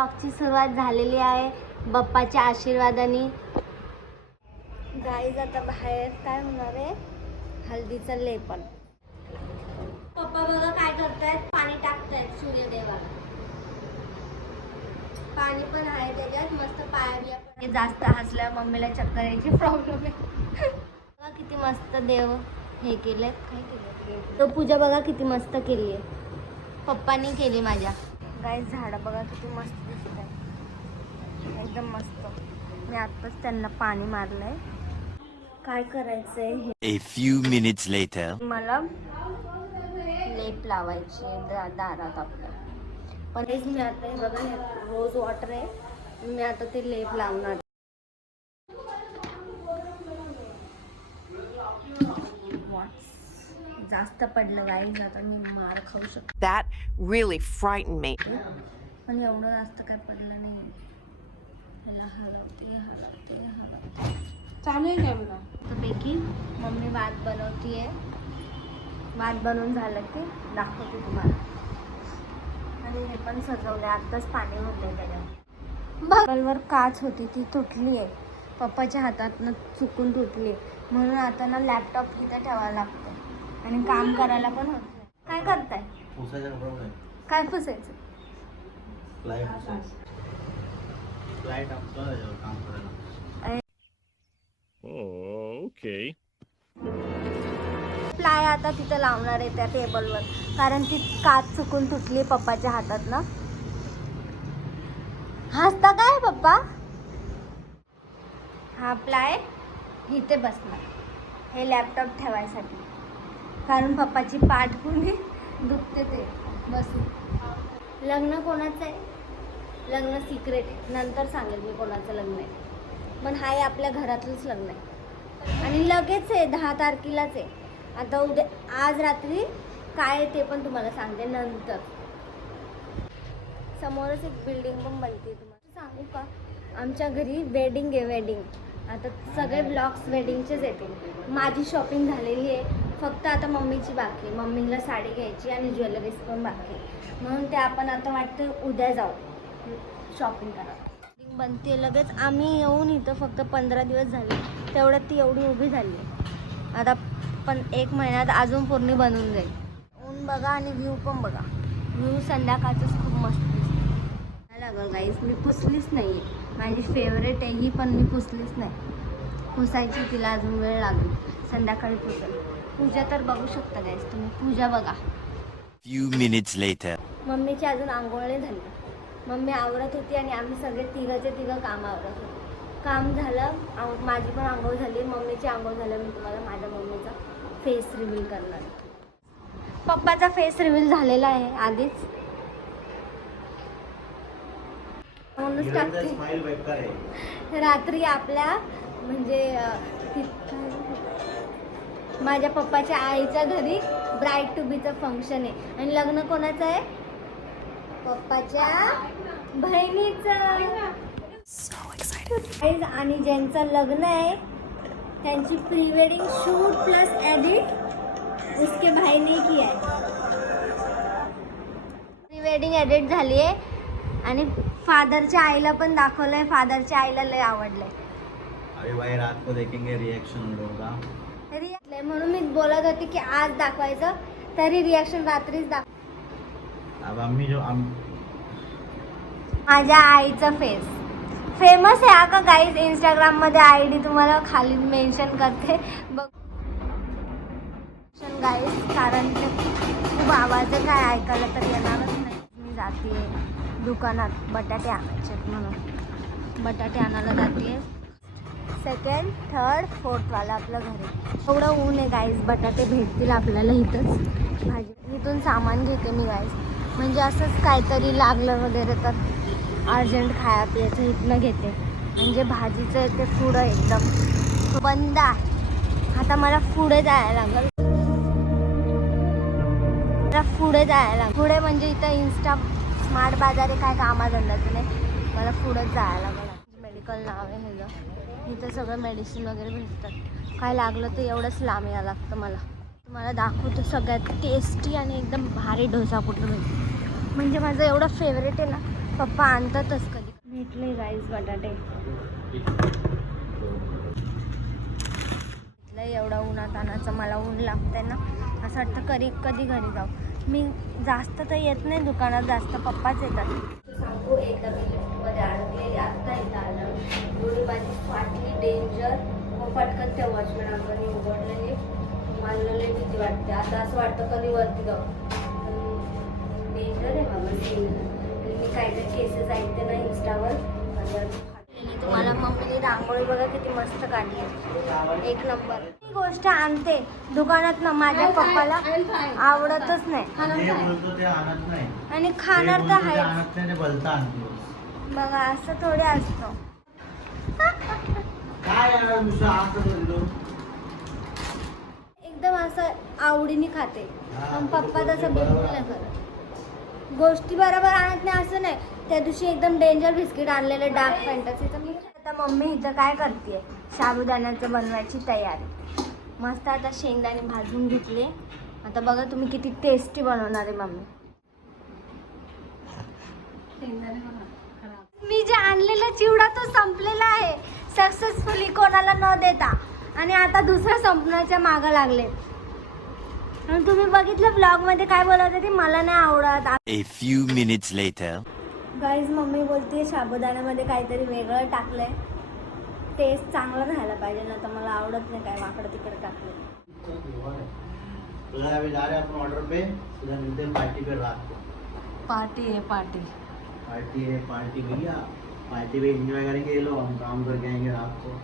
ब्लॉगची सुरुवात झालेली आहे बाप्पाच्या आशीर्वादाने. गाईज आता बाहेर काय होणार आहे, हळदीचं लेपन. पप्पा बघा काय करतायत, पाणी टाकतायत सूर्यदेवाला. पाणी पण आहे त्याच्यात, मस्त पाया बिया. जास्त हसल्या मम्मीला चक्कर यायची प्रॉब्लेम आहे. बघा किती मस्त देव हे केलंय. काय केलं तो पूजा बघा किती मस्त केली आहे, पप्पानी केली माझ्या. गाईज झाडं बघा किती मस्त दिसत आहे, एकदम मस्त. मी आत्ताच त्यांना पाणी मारलंय. काय करायचंय हे, A few minutes later. मला लेप लावायची दारात आपल्या. पण हेच मी आता हे बघा, हे रोज वॉटर आहे, मी आता ते लेप लावणार. जास्त पडलं गाईज, आता मी मार खाऊ शकते. That really frightened me. पण एवढं जास्त काय पडलं नाही. ह्याला हलवते चालेल काय बघा. पैकी मम्मी भात बनवतीये. भात बनवून झालं की दाखवते तुम्हाला. आणि हे पण सजवलं, आत्ताच पाणी होतंय त्याच्यात. बगलवर काच होती ती तुटली आहे, पप्पाच्या हातातनं चुकून तुटली, म्हणून आता ना लॅपटॉप तिथं ठेवायला लागतं आणि काम करायला पण होत नाही. काय करताय, काय पुसायचं? Okay. प्लाय आता तिथं लावणार आहे त्या टेबलवर, कारण ती काच चुकून तुटली पप्पाच्या हातात ना. हसता काय पप्पा? हा प्लाय इथे बसणार, हे लॅपटॉप ठेवायसाठी, कारण पप्पाची पाठ पुढे दुखते ते बसून. लग्न कोणाचं आहे? लग्न सिक्रेट आहे, नंतर सांगेल मी कोणाचं लग्न आहे. पण हा आपल्या घरातलंच लग्न आहे आणि लगेच आहे, 10 तारखेलाच आहे. आता उद्या, आज रात्री काय आहे ते पण तुम्हाला सांगते नंतर. समोरच एक बिल्डिंग पण बनते, तुम्हाला सांगू का? आमच्या घरी वेडिंग आहे, वेडिंग. आता सगळे ब्लॉग्स वेडिंगचेच येतील. माझी शॉपिंग झालेली आहे, फक्त आता मम्मीची बाकी आहे. मम्मीला साडी घ्यायची आणि ज्वेलरीज पण बाकी आहे, म्हणून ते आपण आता वाटतं उद्या जाऊ शॉपिंग करा. बनते लगेच. आम्ही येऊन इथं फक्त 15 दिवस झाले, तेवढ्यात ती एवढी उभी झाली आहे. आता पण 1 महिन्यात अजून पूर्ण बनवून जाईल. ऊन बघा आणि व्ह्यू पण बघा, व्ह्यू संध्याकाळचंच खूप मस्त दिसतं. लागल गाईस, मी पुसलीच नाही आहे, माझी फेवरेट आहे ही, पण मी पुसलीच नाही. पुसायची, तिला अजून वेळ लागेल, संध्याकाळी पुसेल. पूजा तर बघू शकता गाईस तुम्ही, पूजा बघा. Few minutes later. मम्मीची अजून आंघोळ नाही झाली. मम्मी आवरत होती आणि आम्ही सगळे तिघं काम आवरत होतो. काम झालं, माझी पण आंघोळ झाली, मम्मीची आंघोळ झालं. मी तुम्हाला माझ्या मम्मीचा फेस रिव्हील करणार. पप्पाचा फेस रिव्हील झालेला आहे आधीच, म्हणूनच टाकते. रात्री आपल्या म्हणजे माझ्या पप्पाच्या आईच्या घरी ब्राईड टू बीचं फंक्शन आहे आणि लग्न कोणाचं आहे? पप्पाच्या बहिणीचं. आणि ज्यांचं लग्न आहे त्यांची pre wedding shoot plus edit उसके भाई ने किया है. प्री वेडिंग एडिट झाली आहे आणि फादरच्या आईला पण दाखवलंय. फादरच्या आईला लय आवडलंय. अरे भाई रात को देखेंगे रिएक्शन होगा. म्हणून मी बोलत होती की आज दाखवायचं, तरी रिएक्शन रात्रीच दाखव. अब आम्ही जो माझ्या आईचा फेस फेमस आहे का गाईज. इंस्टाग्राममध्ये ID तुम्हाला खाली मेन्शन करते बघ गाईज, कारण ते खूप आवाज आहे, काय ऐकायला तर येणारच नाही. मी जाते दुकानात बटाटे आणायचे म्हणून बटाटे आणायला जाते. 2nd, 3rd, 4th वाला आपलं घरी. एवढं ऊन आहे गाईज, बटाटे भेटतील आपल्याला इथंच. भाजी इथून सामान घेते मी गाईज, म्हणजे असंच काहीतरी लागलं वगैरे तर अर्जंट खाया पियाचं इथनं घेते. म्हणजे भाजीचं ते पुढं एकदम बंद आहे. आता मला पुढे जायला लागेल, पुढे म्हणजे इथं इन्स्टा स्मार्ट बाजार आहे, काय कामाधंद्याचं नाही. मला पुढंच जायला लागेल. मेडिकल नाव आहे ह्याचं, इथं सगळं मेडिसिन वगैरे भेटतात. काय लागलं तर एवढंच लांब यायला लागतं मला. तुम्हाला दाखवतो सगळ्यात टेस्टी आणि एकदम भारी डोसा कुठं भेटतो. म्हणजे माझं एवढं फेवरेट आहे ना, पप्पा आणतातच कधी. भेटले राईस बटाटे. एवढा उन्हात आणायचं, मला ऊन लागतंय ना, असं वाटतं कधी घरी जाऊ. मी जास्त तर येत नाही दुकानात, जास्त पप्पाच येतात. सांगू एकदा मी लिफ्टमध्ये अडकलेली, आत्ता इथं आलं, एवढी माझी फाटली डेंजर. मग पटकन त्या वॉचमॅन अंकलनी उघडलेली. मला लई भीती वाटते. आता असं वाटतं कधी वरती जाऊ. डेंजर आहे बाबा सीन. मी काय केसेस ऐकते ना इंस्टावर. तुम्हाला मम्मीने रांगोळी बघा किती मस्त काढली, एक नंबर. ही गोष्ट आणते दुकानात ना, माझ्या पप्पाला आवडतच नाही जे बोलतो ते आणत नाही आणि खाणार तर आहे. आणत नाही, ते भलता आणतो. बघा असं थोडे असतं. काय यार दुसरं असं बोललो. एकदम असं आवडीने खाते, पण पप्पा तसं बिलकुल नाही करत. गोष्टी बरोबर आणत नाही असं नाही. त्या दिवशी एकदम डेंजर बिस्किट आणलेले डार्क फॅन्टसीचं. मी आता मम्मी इथं काय करते, साबुदाण्याचं बनवायची तयारी. मस्त आता शेंगदाणे भाजून घेतले. आता बघा तुम्ही किती टेस्टी बनवणार आहे मम्मी. मी जे आणलेला चिवडा तो संपलेला आहे सक्सेसफुली, कोणाला न देता. आणि आता दुसरा संपण्याच्या मागं लागले. आणि तुम्ही बघितलं ब्लॉगमध्ये काय बोलत होते, मला नाही आवडत. A few minutes later. Guys mummy बोलते साबुदाण्यामध्ये काहीतरी वेगळं टाकलंय, टेस्ट चांगला राहायला पाहिजे ना, तर मला आवडत नाही काय वाकडं तिकडे टाकलं. तुला अभी जा रहे हैं अपन ऑर्डर पे, सीधा मिलते हैं पार्टी पे रात को. पार्टी है पार्टी. पार्टी है पार्टी भैया, पार्टी पे एंजॉय करेंगे ये लोग, हम काम करके आएंगे रात को.